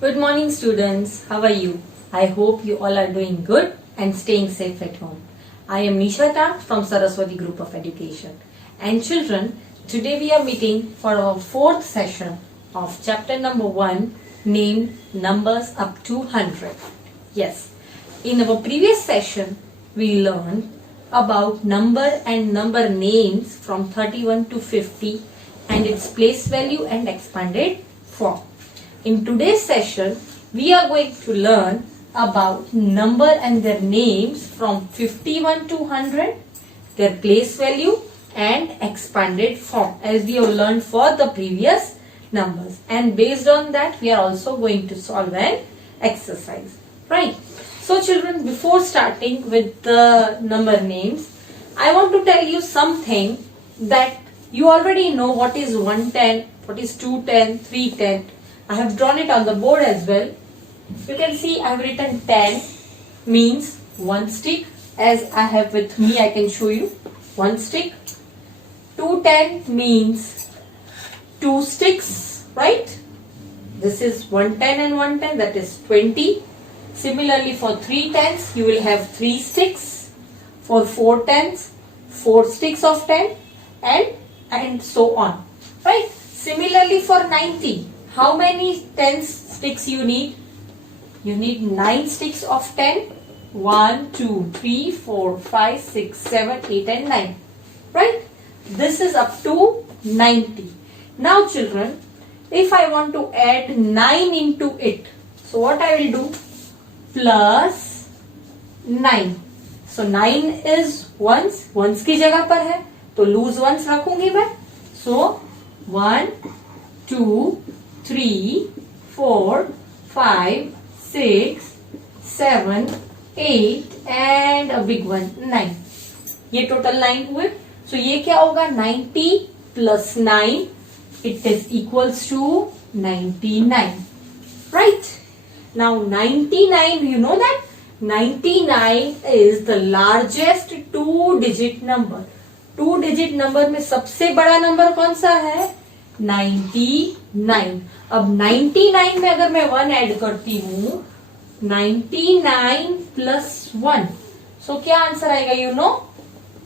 Good morning, students. How are you? I hope you all are doing good and staying safe at home. I am Nishata from Saraswati Group of Education. And children, today we are meeting for our fourth session of chapter number 1 named Numbers Up to 100. Yes, in our previous session, we learned about number and number names from 31 to 50 and its place value and expanded form. In today's session, we are going to learn about number and their names from 51 to 100, their place value and expanded form as we have learned for the previous numbers. And based on that, we are also going to solve an exercise. Right? So children, before starting with the number names, I want to tell you something that you already know what is 110, what is 210, 310. I have drawn it on the board as well. You can see I have written 10 means one stick. As I have with me, I can show you one stick. 210 means two sticks, right? This is 110 and 110, that is 20. Similarly, for 3 tens, you will have 3 sticks. For 4 tens, 4 sticks of 10 and so on, right? Similarly, for 90. How many tens sticks you need? You need 9 sticks of 10. 1, 2, 3, 4, 5, 6, 7, 8 and 9. Right? This is up to 90. Now children, if I want to add 9 into it, so what I will do? Plus 9. So 9 is ones. Ones की जगह पर है तो lose ones रखूंगी मैं. So 1, 2, 3, 4, 5, 6, 7, 8 and a big one 9. ये total 9 हुए. So ये क्या होगा? 90 plus 9. It is equals to 99. Right? Now 99, you know that 99 is the largest 2-digit number. 2-digit number में सबसे बड़ा नंबर कौन सा है? 99. अब 99 में अगर मैं 1 ऐड करती हूँ 99 plus 1, so क्या आंसर आएगा? You know?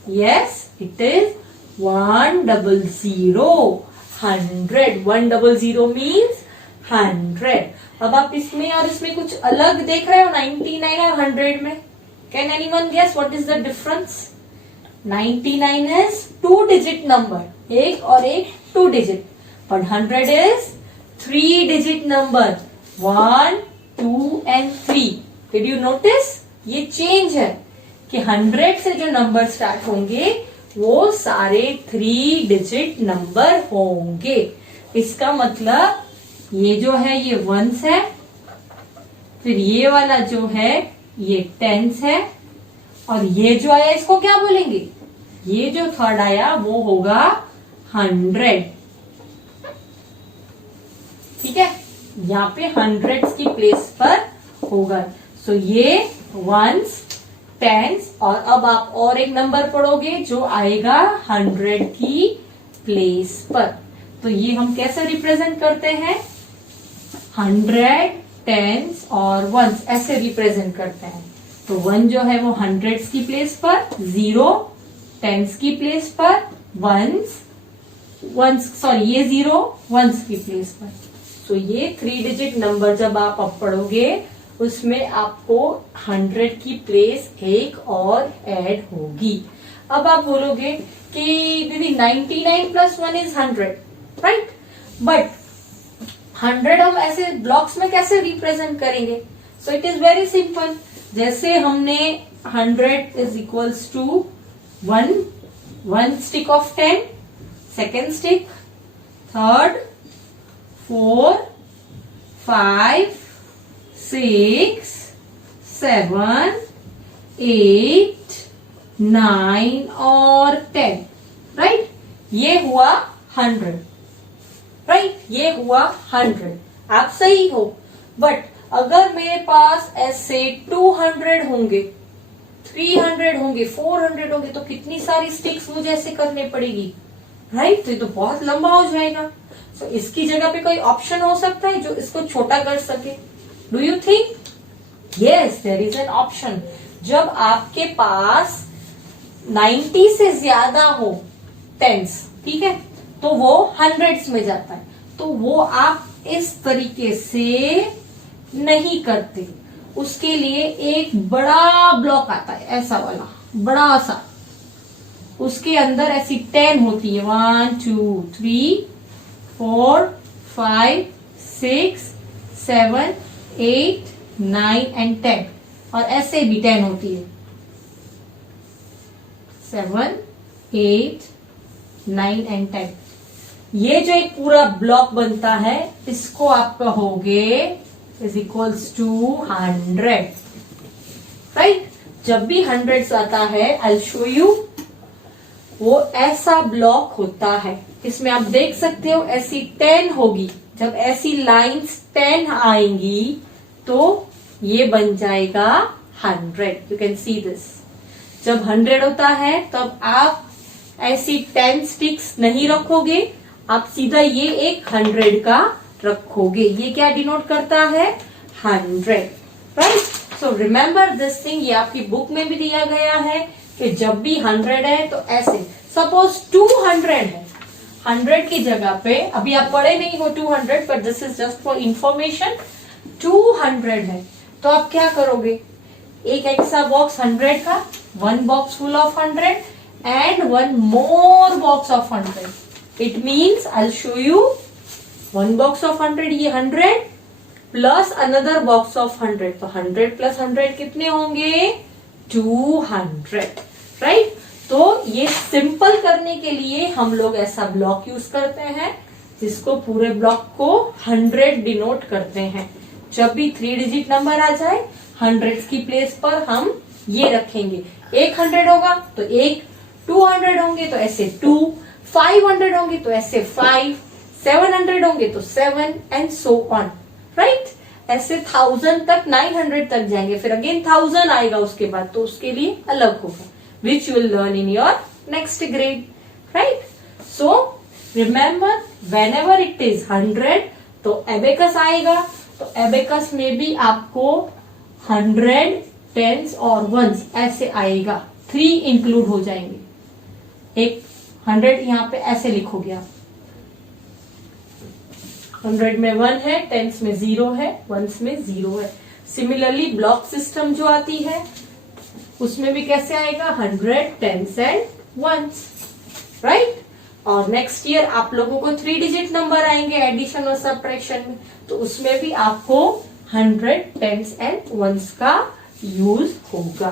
Yes, it is 100. 100. 100 means 100. अब आप इसमें और इसमें कुछ अलग देख रहे हो 99 और 100 में. Can anyone guess what is the difference? 99 is 2-digit number. एक और एक 2 digit. But 100 is 3-digit number. 1, 2 and 3. Did you notice? ये change है कि 100 से जो नंबर स्टार्ट होंगे वो सारे 3-digit नंबर होंगे. इसका मतलब ये जो है ये वंस है, फिर ये वाला जो है ये टेंस है और ये जो आया इसको क्या बोलेंगे? ये जो थर्ड आया वो होगा 100. ठीक है, यहाँ पे हंड्रेड्स की प्लेस पर होगा. सो ये वंस, टेंस और अब आप और एक नंबर पढ़ोगे जो आएगा 100 की प्लेस पर. तो ये हम कैसे रिप्रेजेंट करते हैं? 100, टेंस और वंस ऐसे रिप्रेजेंट करते हैं. तो 1 जो है वो हंड्रेड्स की प्लेस पर, 0 टेंस की प्लेस पर, ये 0 वंस की प्लेस पर. तो ये 3-digit नंबर जब आप अब पढ़ोगे उसमें आपको 100 की प्लेस एक और ऐड होगी. अब आप बोलोगे कि दीदी 99 plus 1 is 100, राइट? बट 100 हम ऐसे ब्लॉक्स में कैसे रिप्रेजेंट करेंगे? So it is very simple. जैसे हमने 100 is equals to 1 stick of 10, second stick, third, 4, 5, 6, 7, 8, 9 और 10. राइट? ये हुआ 100. राइट? ये हुआ 100. आप सही हो. बट अगर मेरे पास ऐसे 200 होंगे, 300 होंगे, 400 होंगे तो कितनी सारी स्टिक्स मुझे ऐसे करने पड़ेगी? राइट। तो ये तो बहुत लंबा हो जाएगा। सो इसकी जगह पे कोई ऑप्शन हो सकता है जो इसको छोटा कर सके? Do you think? Yes, there is an option. जब आपके पास 90 से ज्यादा हो टेंस, ठीक है, तो वो हंड्रेड्स में जाता है, तो वो आप इस तरीके से नहीं करते। उसके लिए एक बड़ा ब्लॉक आता है, ऐसा वाला बड़ा सा, उसके अंदर ऐसी 10 होती है, 1 2 3 4 5 6 7 8 9 एंड 10, और ऐसे भी 10 होती है, 7 8 9 एंड 10। ये जो एक पूरा ब्लॉक बनता है, इसको आप कहोगे इज इक्वल्स टू 100, राइट। जब भी हंड्रेड्स आता है, आई शो यू, वो ऐसा ब्लॉक होता है। इसमें आप देख सकते हो ऐसी 10 होगी। जब ऐसी लाइंस 10 आएंगी तो ये बन जाएगा 100। You can see this. जब 100 होता है तब आप ऐसी 10 स्टिक्स नहीं रखोगे, आप सीधा ये एक 100 का रखोगे। ये क्या डिनोट करता है? 100, right. So remember this thing. ये आपकी बुक में भी दिया गया है कि जब भी 100 है तो ऐसे। सपोज 200 है, 100 की जगह पे, अभी आप पढ़े नहीं हो 200, but this is just for information. 200 है तो आप क्या करोगे? एक एक्स्ट्रा बॉक्स 100 का, 1 box full of 100 and 1 more box of 100। It means I show you 1 box of 100, ये 100 प्लस अनदर बॉक्स ऑफ 100, तो 100 प्लस 100 कितने होंगे? 200, राइट। तो ये सिंपल करने के लिए हम लोग ऐसा ब्लॉक यूज करते हैं, जिसको पूरे ब्लॉक को 100 डिनोट करते हैं। जब भी 3 डिजिट नंबर आ जाए, 100 की प्लेस पर हम ये रखेंगे। एक 100 होगा तो एक, 200 होंगे तो ऐसे 2, 500 होंगे तो ऐसे 5, 700 होंगे तो 7 एंड सो ऑन, राइट। ऐसे 1000 तक, 900 तक जाएंगे, फिर अगेन 1000 आएगा उसके बाद, तो उसके लिए अलग होगा, which you will learn in your next grade, right? So remember, whenever it is 100 तो abacus आएगा, तो abacus में भी आपको 100 10s और 1s ऐसे आएगा, 3 इंक्लूड हो जाएंगे। एक 100 यहाँ पे ऐसे लिखोगे आप, 100 में 1 है, 10s में 0 है, 1s में 0 है। सिमिलरली ब्लॉक सिस्टम जो आती है उसमें भी कैसे आएगा? 100 10s एंड 1s, राइट। और नेक्स्ट ईयर आप लोगों को 3 डिजिट नंबर आएंगे एडिशन और सब्ट्रैक्शन में, तो उसमें भी आपको 100 10s एंड 1s का यूज होगा,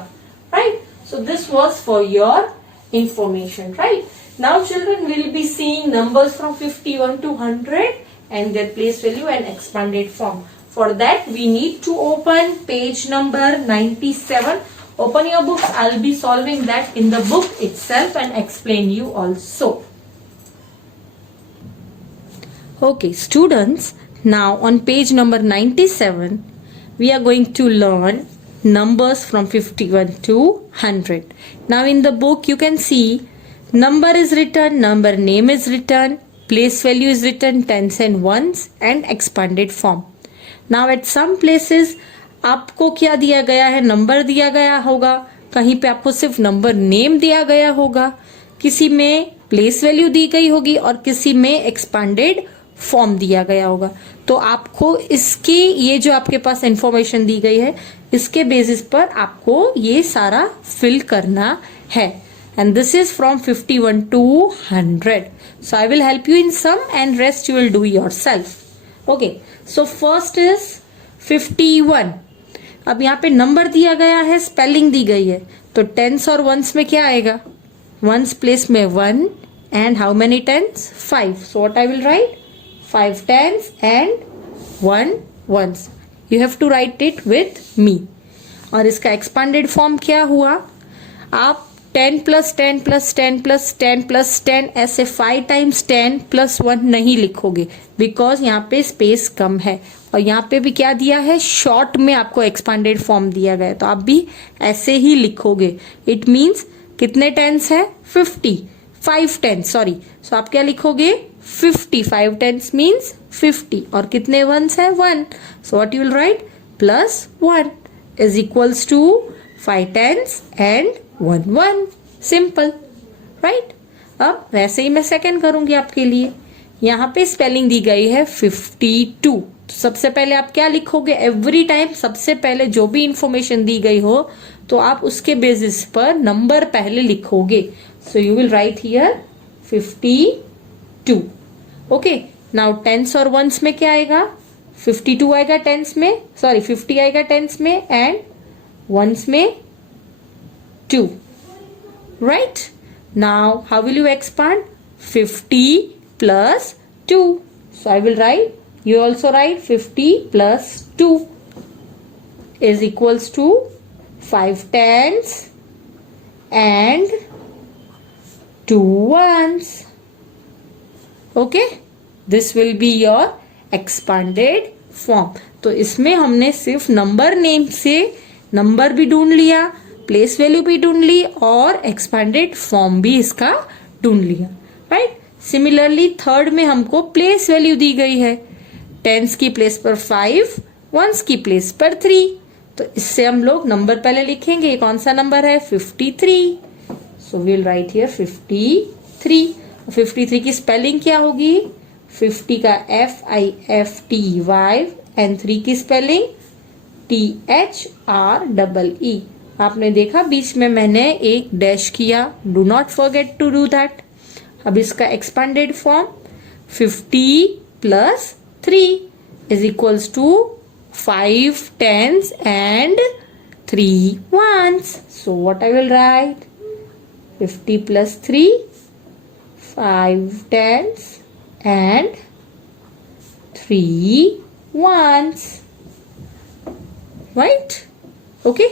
right. So this was for your information, right. Now children will be seeing numbers from 51 to 100 and their place value and expanded form. For that we need to open page number 97. Open your books. I'll be solving that in the book itself and explain you also. Okay, students, now on page number 97, we are going to learn numbers from 51 to 100. Now in the book you can see number is written, number name is written, place value is written, 10s and 1s and expanded form. Now at some places आपको क्या दिया गया है? Number दिया गया होगा, कहीं पे आपको सिर्फ नंबर नेम दिया गया होगा, किसी में प्लेस वैल्यू दी गई होगी और किसी में एक्सपांडेड फॉर्म दिया गया होगा। तो आपको इसकी, ये जो आपके पास इंफॉर्मेशन दी गई है, इसके बेसिस पर आपको ये सारा फिल करना है। And this is from 51 to 100. So I will help you in some and rest you will do yourself. Okay. So first is 51. अब यहाँ पे नंबर दिया गया है, स्पेलिंग दी गई है, तो 10s और 1s में क्या आएगा? 1s प्लेस में 1 and how many 10s? 5. So what I will write? 5 10s and 1 1s. You have to write it with me. और इसका एक्सपांडेड फॉर्म क्या हुआ? आप 10 प्लस 10 प्लस 10 प्लस 10 प्लस 10 ऐसे 5 टाइम्स 10 प्लस 1 नहीं लिखोगे, बिकॉज यहाँ पे स्पेस कम है और यहाँ पे भी क्या दिया है? शॉर्ट में आपको एक्सपांडेड फॉर्म दिया गया है, तो आप भी ऐसे ही लिखोगे। इट मीन्स कितने टेंस है? 50। 5 टेंस, सॉरी, सो आप क्या लिखोगे 50, 5 टेंस मीन्स 50, और कितने वंस है 1, so what you will write +1 is equals to 5 tens and 1 1, simple, right. अब वैसे ही मैं सेकंड करूंगी आपके लिए। यहाँ पे स्पेलिंग दी गई है 52, तो सबसे पहले आप क्या लिखोगे, एवरी टाइम सबसे पहले जो भी इंफॉर्मेशन दी गई हो तो आप उसके बेसिस पर नंबर पहले लिखोगे, so you will write here 52। Okay, now tens और वंस में क्या आएगा, 52 आएगा टेंस में, सॉरी 50 आएगा टेंस में एंड वंस में 2, right. Now how will you expand, 50 plus 2, so I will write, you also write 50 plus 2 is equals to 5 tens and 2 ones. Okay, this will be your expanded form. तो इसमें हमने सिर्फ number name से number भी ढूंढ लिया, place value भी ढूंढ ली और एक्सपांडेड फॉर्म भी इसका ढूंढ लिया, राइट। सिमिलरली थर्ड में हमको प्लेस वैल्यू दी गई है, टेंस की प्लेस पर 5, वंस की प्लेस पर 3, तो इससे हम लोग नंबर पहले लिखेंगे, ये कौन सा नंबर है 53, सो विल राइट हियर 53। 53 की स्पेलिंग क्या होगी, 50 का FIFTY एंड 3 की स्पेलिंग THREE। आपने देखा बीच में मैंने एक डैश किया, do not forget to do that. अब इसका expanded form 50 plus 3 is equals to 5 tens and 3 ones. So what I will write, 50 plus 3, 5 tens and 3 ones, right? Okay,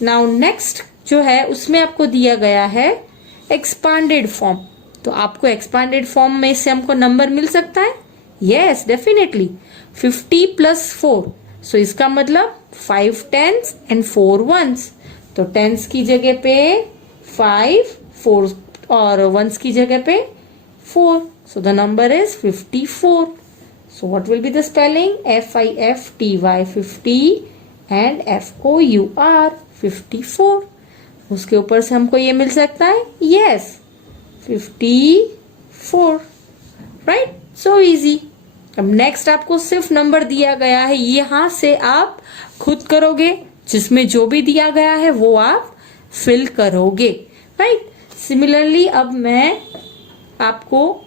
now next जो है उसमें आपको दिया गया है एक्सपांडेड फॉर्म, तो आपको एक्सपांडेड फॉर्म में से हमको नंबर मिल सकता है, यस डेफिनेटली, 50 plus 4, सो इसका मतलब 5 टेंस एंड 4 वंस, तो टेंस की जगह पे 5, 4 और वंस की जगह पे 4, so the number is 54। So what will be the spelling, FIFTY 50 and FOUR 54, उसके ऊपर से हमको ये मिल सकता है, यस 54, राइट, सो इजी। अब नेक्स्ट आपको सिर्फ नंबर दिया गया है, यहां से आप खुद करोगे, जिसमें जो भी दिया गया है वो आप फिल करोगे, राइट। सिमिलरली अब मैं आपको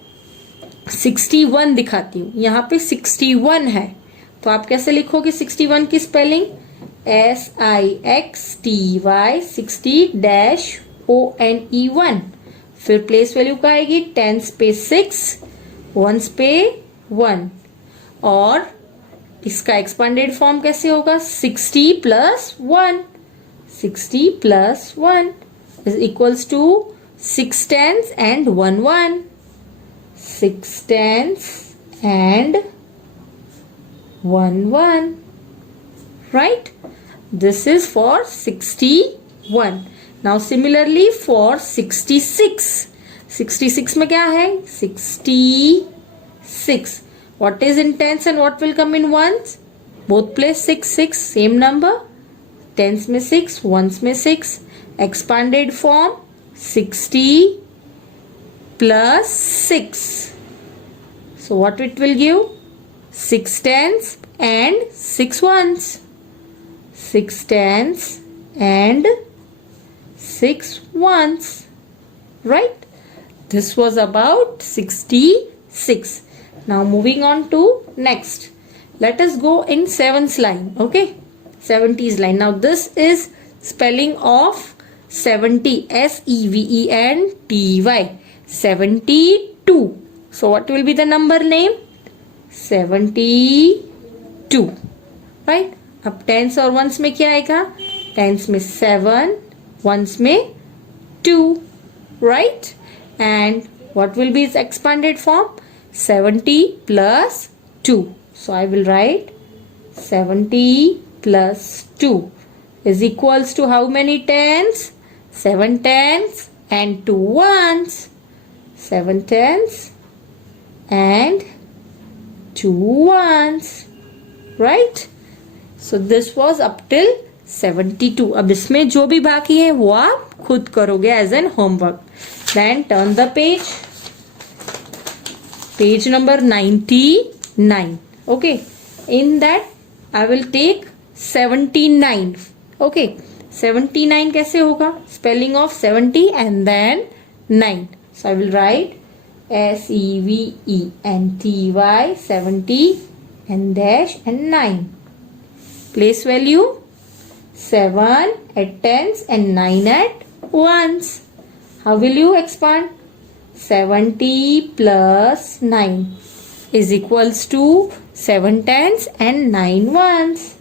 61 दिखाती हूँ, यहाँ पे 61 है, तो आप कैसे लिखोगे 61 की स्पेलिंग, SIXTY 60-ONE1, फिर प्लेस वैल्यू का आएगी, टेंस पे 6, वंस पे 1, और इसका एक्सपांडेड फॉर्म कैसे होगा, 60 plus 1, 60 plus 1 is equals to 6 tens and 1 1, 6 tens and 1 1, right? This is for 61. Now similarly for 66, 66 में क्या है, 66, what is in tens and what will come in ones, both place 6 6, same number, tens में 6, ones में 6, expanded form 60 plus 6, so what it will give, 6 tens and 6 ones, 6 tens and 6 ones, right? This was about 66. Now moving on to next, let us go in 7th line, okay, 70s line. Now this is spelling of 70, SEVENTY, 72, so what will be the number name, 72, right? अब tense और ones में क्या आएगा, tense में 7, once में 2, right? And what will be its expanded form, 70 plus 2, so I will write 70 plus 2 is equals to how many tens, 7 tens and 2 ones, 7 tens and 2 ones, right? So this was up till 72. अब इसमें जो भी बाकी है वो आप खुद करोगे as an homework. Then turn the page. Page number 99. Okay. In that I will take 79. Okay. 79 कैसे होगा? Spelling of 70 and then 9. So I will write SEVENTY 70 and dash and 9. Place value 7 at tens and 9 at ones. How will you expand? 70 plus 9 is equals to 7 tens and 9 ones.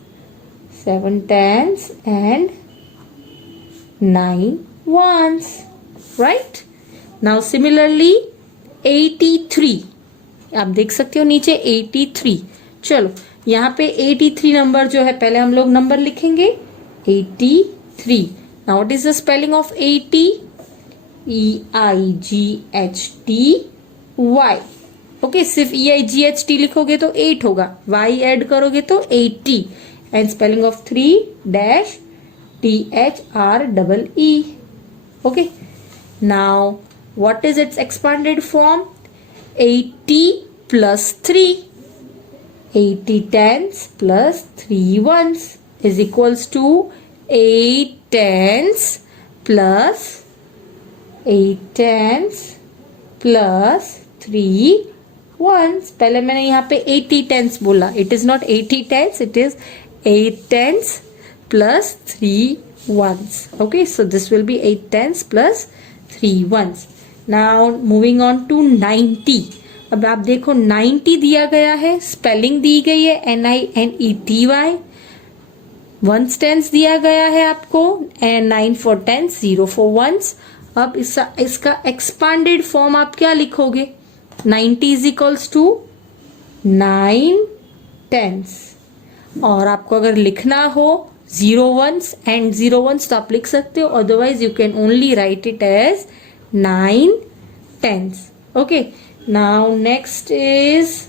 7 tens and 9 ones. Right? Now similarly 83. आप देख सकते हो नीचे 83. चलो यहाँ पे 83 number जो है पहले हम लोग नंबर लिखेंगे 83. Now what is the spelling of 80? EIGHTY. Okay, सिर्फ EIGHT लिखोगे तो 8 होगा, Y ऐड करोगे तो 80 and spelling of 3 dash THREE. Okay, now what is it's expanded form? 80 plus 3. 80 tens plus 3 ones is equals to 8 tens plus 3 ones. पहले मैंने यहाँ पे 80 tens बोला. It is not 80 tens, it is 8 tens plus 3 ones. Okay, so this will be 8 tens plus 3 ones. Now moving on to 90. अब आप देखो 90 दिया गया है, स्पेलिंग दी गई है NINETY. 1 टेंस दिया गया है आपको, 9 for tens, 0 for ones. अब इसका एक्सपांडेड फॉर्म आप क्या लिखोगे? 90 is equals to 9 tens. और आपको अगर लिखना हो 0 ones and 0 ones तो आप लिख सकते हो, otherwise you can only write it as 9 tens. Okay, now next is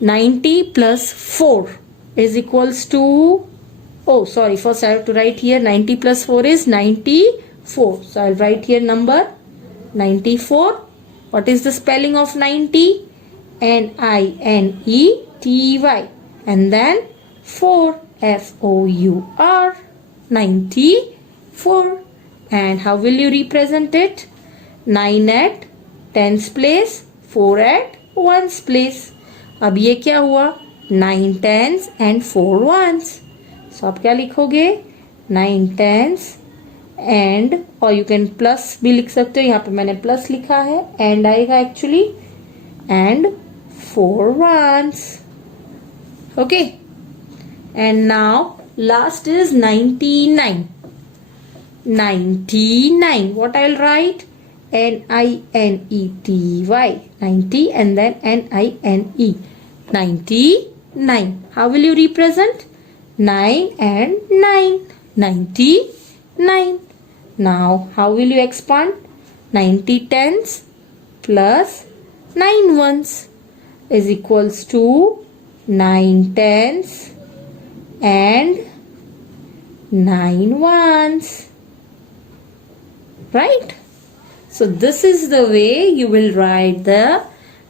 90 plus 4 is equals to, oh sorry, first I have to write here 90 plus 4 is 94. So I'll write here number 94. What is the spelling of 90? NINETY and then 4 FOUR. 94. And how will you represent it? 9 at tens place, 4 at ones place. अब ये क्या हुआ? 9 tens and 4 ones. So आप क्या लिखोगे? 9 tens and, और you can plus भी लिख सकते हो, यहाँ पे मैंने plus लिखा है, and आएगा actually, and 4 ones. Okay, and now last is 99. 99. What I'll write? NINETY. 90 and then NINE. 99. How will you represent? 9 and 9. 99. Now how will you expand? 90 tens plus 9 ones is equals to 9 tens and 9 ones. Right? So this is the way you will write the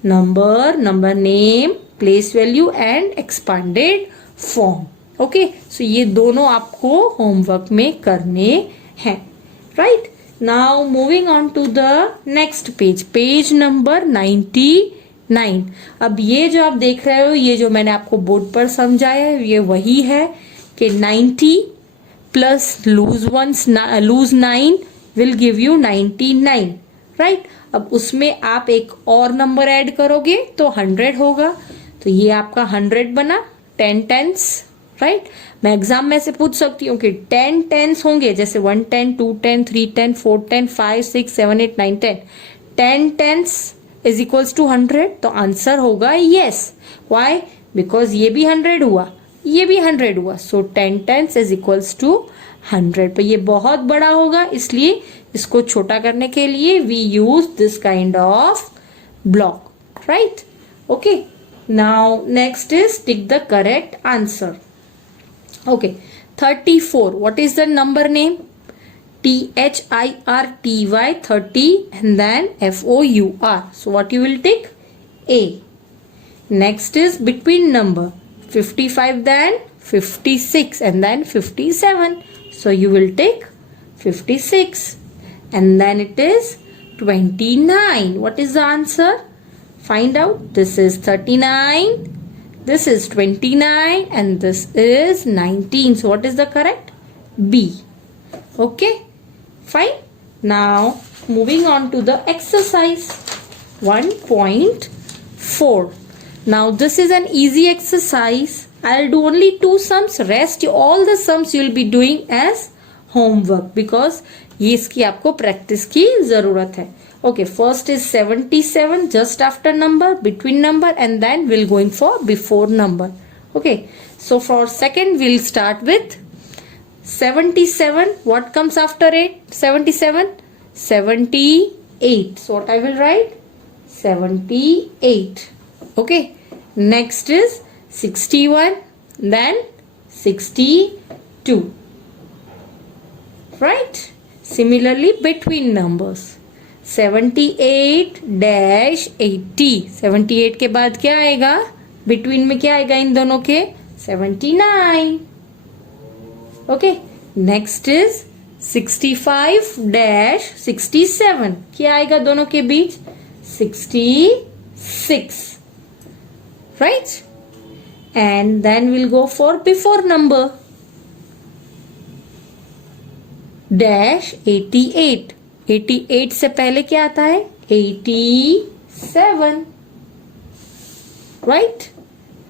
number name, place value and expanded form. Okay, so ये दोनों आपको homework में करने हैं. Right? Now moving on to the next page, page number 99. अब ये जो आप देख रहे हो, ये जो मैंने आपको बोर्ड पर समझाया है, ये वही है कि 90 plus lose 9 will give you 99. Right? अब उसमें आप एक और नंबर ऐड करोगे तो 100 होगा. तो ये आपका 100 बना. 10 टेंस. राइट? मैं एग्जाम में से पूछ सकती हूँ कि 10 टेंस होंगे, जैसे 1 10, 2 10, 3 10, 4 10, 5 6 7 8 9 10. 10 टेंस इज इक्वल्स टू 100. तो आंसर होगा यस. व्हाई? बिकॉज ये भी 100 हुआ, ये भी 100 हुआ. सो 10 टेंस इज इक्वल्स टू 100. पर ये बहुत बड़ा होगा, इसलिए इसको छोटा करने के लिए we use this kind of block, right? Okay, now next is tick the correct answer. Okay, 34. What is the number name? THIRTY, 30, and then FOUR. So what you will take? A. Next is between number 55, then 56, and then 57. So you will take 56. And then it is 29. What is the answer? Find out. This is 39. This is 29 and this is 19. So what is the correct? B. Okay, fine. Now moving on to the exercise 1.4. Now this is an easy exercise. I'll do only 2 sums. Rest all the sums you'll be doing as homework because ये इसकी आपको practice की जरूरत है. Okay, first is 77, just after number, between number, and then we'll going for before number. Okay, so for second we'll start with 77. What comes after it? 77? 78. So what I will write? 78. Okay, next is 61, then 62. Right? Similarly, between numbers. 78-80. 78 के बाद क्या आएगा? Between में क्या आएगा इन दोनों के? 79. Okay, next is 65-67. क्या आएगा दोनों के बीच? 66. Right? And then will go for before number. -88. 88 से पहले क्या आता है? 87. राइट?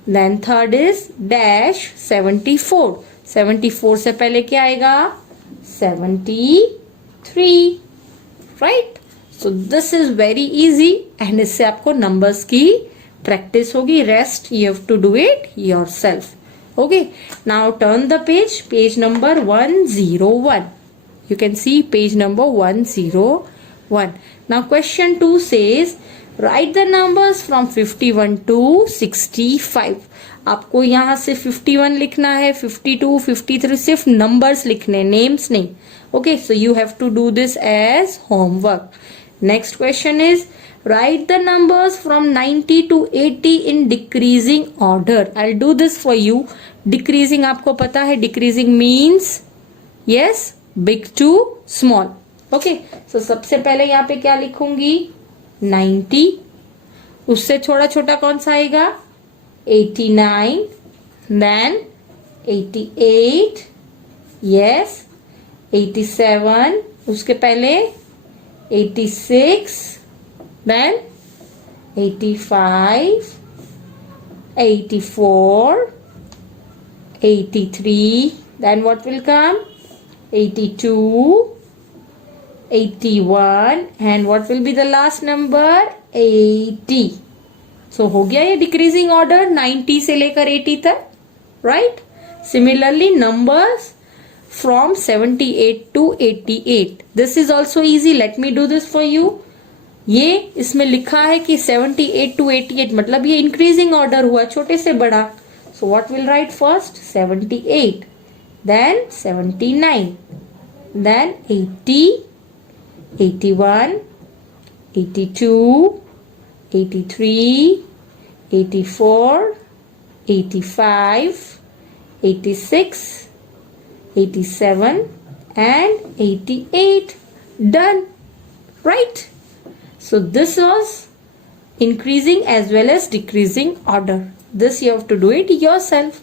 Then third is -74. 74 से पहले क्या आएगा? 73. Right? So this is very easy and इससे आपको नंबर्स की प्रैक्टिस होगी. Rest you have to do it yourself. Okay, now turn the page. Page number 101. You can see page number 101. Now question 2 says write the numbers from 51 to 65. आपको यहाँ से 51 लिखना है, 52, 53 सिर्फ नंबर्स लिखने, नेम्स नहीं. Okay, so you have to do this as homework. Next question is write the numbers from 90 to 80 in decreasing order. I'll do this for you. Decreasing आपको पता है, decreasing means yes, big to small. Okay, so सबसे पहले यहाँ पे क्या लिखूंगी? 90. उससे छोटा छोटा कौन सा आएगा? 89, देन 88, यस, 87, उसके पहले 86, then 85, 84, 83, then what will come? 82, 81, and what will be the last number? 80. So हो गया ये डिक्रीजिंग ऑर्डर 90 से लेकर 80 तक. Right? Similarly numbers from 78 to 88. This is also easy. Let me do this for you. ये इसमें लिखा है कि 78 to 88 मतलब ये इंक्रीजिंग ऑर्डर हुआ, छोटे से बड़ा. So what will write first? 78, then 79, then 80, 81, 82, 83, 84, 85, 86, 87, and 88. Done. Right? So this was increasing as well as decreasing order. This you have to do it yourself.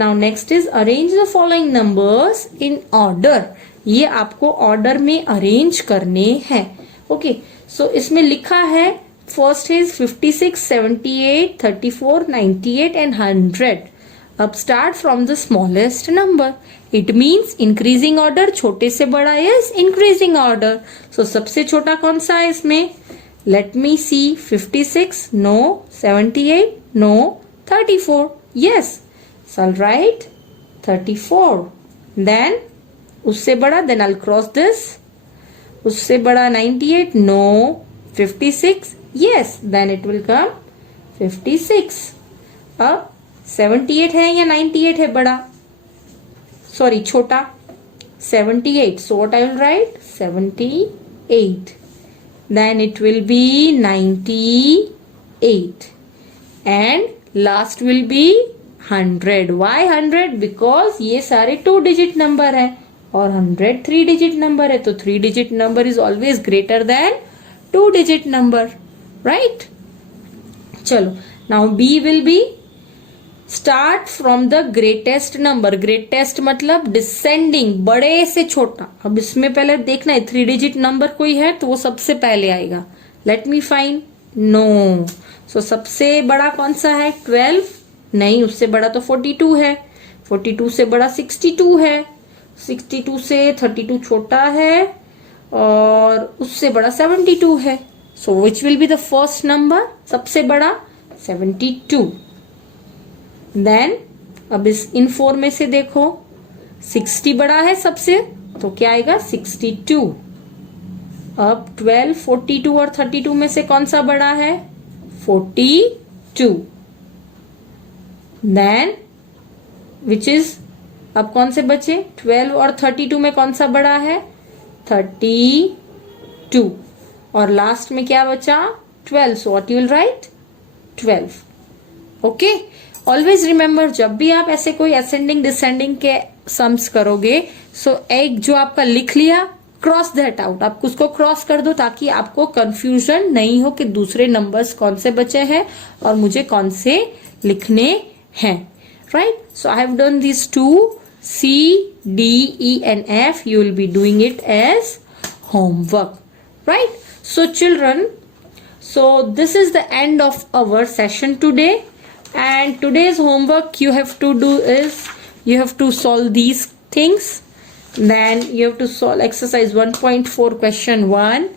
Now next is arrange the following numbers in order. ये आपको order में arrange करने हैं. Okay, सो इसमें लिखा है first is 56, 78, 34, 98 and 100. अब start from the smallest number. It means increasing order, छोटे से बड़ा इज इंक्रीजिंग ऑर्डर. सो सबसे छोटा कौन सा है इसमें? लेट मी सी. 56, no. 78, no. 34, yes. So I'll write 34. Then उससे बड़ा, then I'll cross this. उससे बड़ा 98? No. 56? Yes. Then it will come 56. अब 78 है या 98 है बड़ा? Sorry, छोटा. 78. So what I will write? 78. Then it will be 98. And last will be 100. Why 100? Because ये सारे 2 digit number है और 100 3 digit number है, तो 3 digit number is always greater than 2 digit number, right? चलो, now B will be start from the greatest number. greatest मतलब descending, बड़े से छोटा. अब इसमें पहले देखना है 3 digit number कोई है तो वो सबसे पहले आएगा. Let me find. No. So सबसे बड़ा कौन सा है? 12? नहीं, उससे बड़ा तो 42 है. 42 से बड़ा 62 है. 62 से 32 छोटा है और उससे बड़ा 72 है. So which will be the first number? सबसे बड़ा 72. Then अब इन 4 में से देखो 60 बड़ा है सबसे, तो क्या आएगा? 62. अब 12, 42 और 32 में से कौन सा बड़ा है? 42. Then which is, अब कौन से बचे? 12 और 32 में कौन सा बड़ा है? 32. और लास्ट में क्या बचा? 12. So what you will write? 12. Okay. Always remember, जब भी आप ऐसे कोई असेंडिंग डिसेंडिंग के सम्स करोगे, सो एक जो आपका लिख लिया, क्रॉस दैट आउट. आप उसको क्रॉस कर दो ताकि आपको कंफ्यूजन नहीं हो कि दूसरे नंबर्स कौन से बचे हैं और मुझे कौन से लिखने हैं. Right? So I have done this 2 C, D, E and F. You will be doing it as homework. Right? So children, so this is the end of our session today. And today's homework you have to do is you have to solve these things. Then you have to solve exercise 1.4 question 1,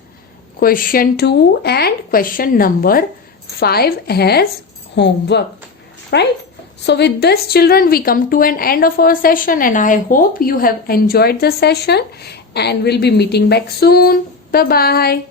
question 2 and question number 5 as homework. Right? So with this children we come to an end of our session and I hope you have enjoyed the session and we'll be meeting back soon. Bye bye.